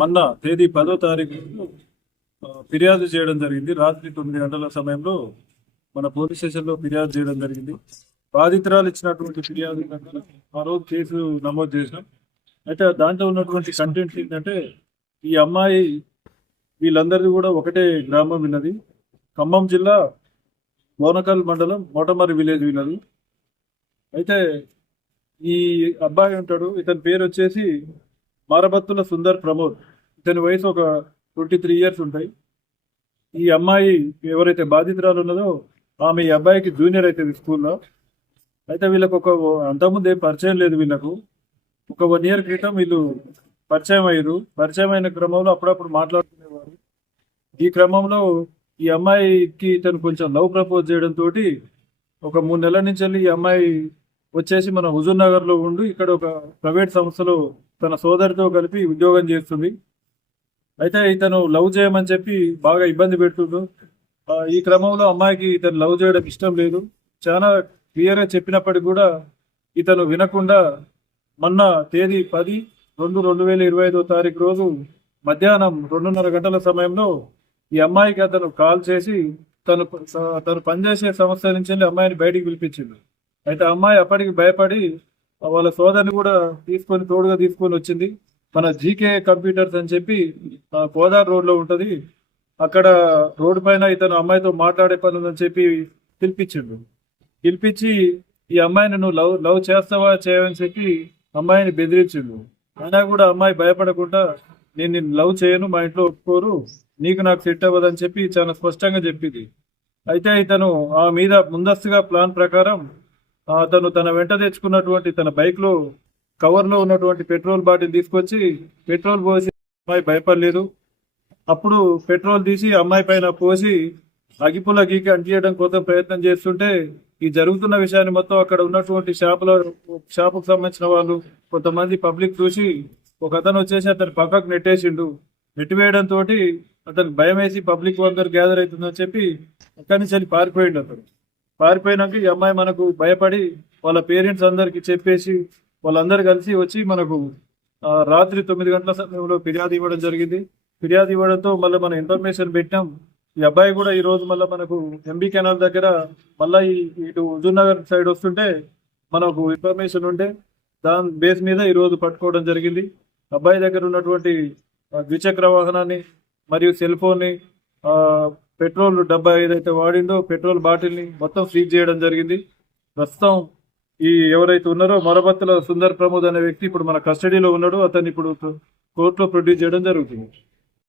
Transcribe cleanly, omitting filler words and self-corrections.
మొన్న తేదీ 10వ తారీఖు ఫిర్యాదు చేయడం జరిగింది. రాత్రి 9 గంటల సమయంలో మన పోలీస్ స్టేషన్లో ఫిర్యాదు చేయడం జరిగింది. బాధితురాలు ఇచ్చినటువంటి ఫిర్యాదు ప్రకారం ఆ రోజు కేసు నమోదు చేసినాం. అయితే దాంట్లో ఉన్నటువంటి కంటెంట్ ఏంటంటే, ఈ అమ్మాయి వీళ్ళందరిది కూడా ఒకటే గ్రామం విన్నది. ఖమ్మం జిల్లా బోనకల్ మండలం మోటమరి విలేజ్ వీళ్ళది. అయితే ఈ అబ్బాయి ఉంటాడు, ఇతని పేరు వచ్చేసి మారబత్తుల సుందర్ ప్రమోద్. ఇతని వయసు ఒక 23 ఇయర్స్ ఉంటాయి. ఈ అమ్మాయి ఎవరైతే బాధితురాలు ఉన్నదో ఆమె ఈ అబ్బాయికి జూనియర్ అవుతుంది స్కూల్లో. అయితే వీళ్ళకు అంతకుముందు ఏం పరిచయం లేదు. వీళ్ళకు ఒక 1 ఇయర్ క్రితం వీళ్ళు పరిచయం అయ్యారు. పరిచయం అయిన క్రమంలో అప్పుడప్పుడు మాట్లాడుకునేవారు. ఈ క్రమంలో ఈ అమ్మాయికి ఇతను కొంచెం లవ్ ప్రపోజ్ చేయడంతో ఒక 3 నెలల నుంచి వెళ్ళి ఈ అమ్మాయి వచ్చేసి మన హుజూర్ నగర్ లో ఉండి ఇక్కడ ఒక ప్రైవేట్ సంస్థలో తన సోదరితో కలిపి ఉద్యోగం చేస్తుంది. అయితే ఇతను లవ్ చేయమని చెప్పి బాగా ఇబ్బంది పెడుతుండు. ఈ క్రమంలో అమ్మాయికి ఇతను లవ్ చేయడం ఇష్టం లేదు. చాలా క్లియర్గా చెప్పినప్పటికీ కూడా ఇతను వినకుండా మొన్న తేదీ 10/2/2025 తారీఖు రోజు మధ్యాహ్నం 2:30 గంటల సమయంలో ఈ అమ్మాయికి అతను కాల్ చేసి తను పనిచేసే సంస్థ నుంచి వెళ్ళి అమ్మాయిని బయటికి పిలిపించిండు. అయితే అమ్మాయి అప్పటికి భయపడి వాళ్ళ సోదరిని కూడా తోడుగా తీసుకొని వచ్చింది. మన జీకే కంప్యూటర్స్ అని చెప్పి కోదార్ రోడ్ లో ఉంటది. అక్కడ రోడ్డు పైన ఇతను అమ్మాయితో మాట్లాడే పని ఉందని చెప్పి పిలిపించి ఈ అమ్మాయిని నువ్వు లవ్ చేస్తావా చేయవని చెప్పి అమ్మాయిని బెదిరించిండు. అయినా కూడా అమ్మాయి భయపడకుండా నేను నిన్ను లవ్ చేయను, మా ఇంట్లో ఒప్పుకోరు, నీకు నాకు సెట్ అవ్వదని చెప్పి చాలా స్పష్టంగా చెప్పింది. అయితే ఇతను ఆ మీద ముందస్తుగా ప్లాన్ ప్రకారం అతను తన వెంట తెచ్చుకున్నటువంటి తన బైక్ లో కవర్ లో ఉన్నటువంటి పెట్రోల్ బాటిల్ తీసుకొచ్చి పెట్రోల్ పోసి అమ్మాయి భయపడలేదు. అప్పుడు పెట్రోల్ తీసి అమ్మాయి పైన పోసి అగిపుల గీకి అంటియడం కోసం ప్రయత్నం చేస్తుంటే ఈ జరుగుతున్న విషయాన్ని మొత్తం అక్కడ ఉన్నటువంటి షాపుకు సంబంధించిన వాళ్ళు కొంతమంది పబ్లిక్ చూసి ఒక అతను వచ్చేసి అతను పక్కకు నెట్టివేయడంతో అతనికి భయం వేసి పబ్లిక్ అందరు గ్యాదర్ అవుతుందని చెప్పి అక్కడి నుంచి వెళ్ళి పారిపోయిండు. అతను పారిపోయినాక ఈ అమ్మాయి మనకు భయపడి వాళ్ళ పేరెంట్స్ అందరికి చెప్పేసి వాళ్ళందరూ కలిసి వచ్చి మనకు రాత్రి 9 గంటల సమయంలో ఫిర్యాదు ఇవ్వడం జరిగింది. ఫిర్యాదు ఇవ్వడంతో మళ్ళీ మనం ఇన్ఫర్మేషన్ పెట్టినాం. ఈ అబ్బాయి కూడా ఈ రోజు మళ్ళీ మనకు ఎంబీ కెనాల్ దగ్గర మళ్ళీ ఇటు హుజూర్ నగర్ సైడ్ వస్తుంటే మనకు ఇన్ఫర్మేషన్ ఉంటే దాని బేస్ మీద ఈ రోజు పట్టుకోవడం జరిగింది. అబ్బాయి దగ్గర ఉన్నటువంటి ద్విచక్ర వాహనాన్ని మరియు సెల్ ఫోన్ ని, పెట్రోల్ డబ్బా ఏదైతే వాడిందో పెట్రోల్ బాటిల్ ని మొత్తం సీజ్ చేయడం జరిగింది. ప్రస్తుతం ఈ ఎవరైతే ఉన్నారో మరబత్తుల సుందర్ ప్రమోద్ అనే వ్యక్తి ఇప్పుడు మన కస్టడీలో ఉన్నాడు. అతన్ని ఇప్పుడు కోర్టులో ప్రొడ్యూస్ చేయడం జరుగుతుంది.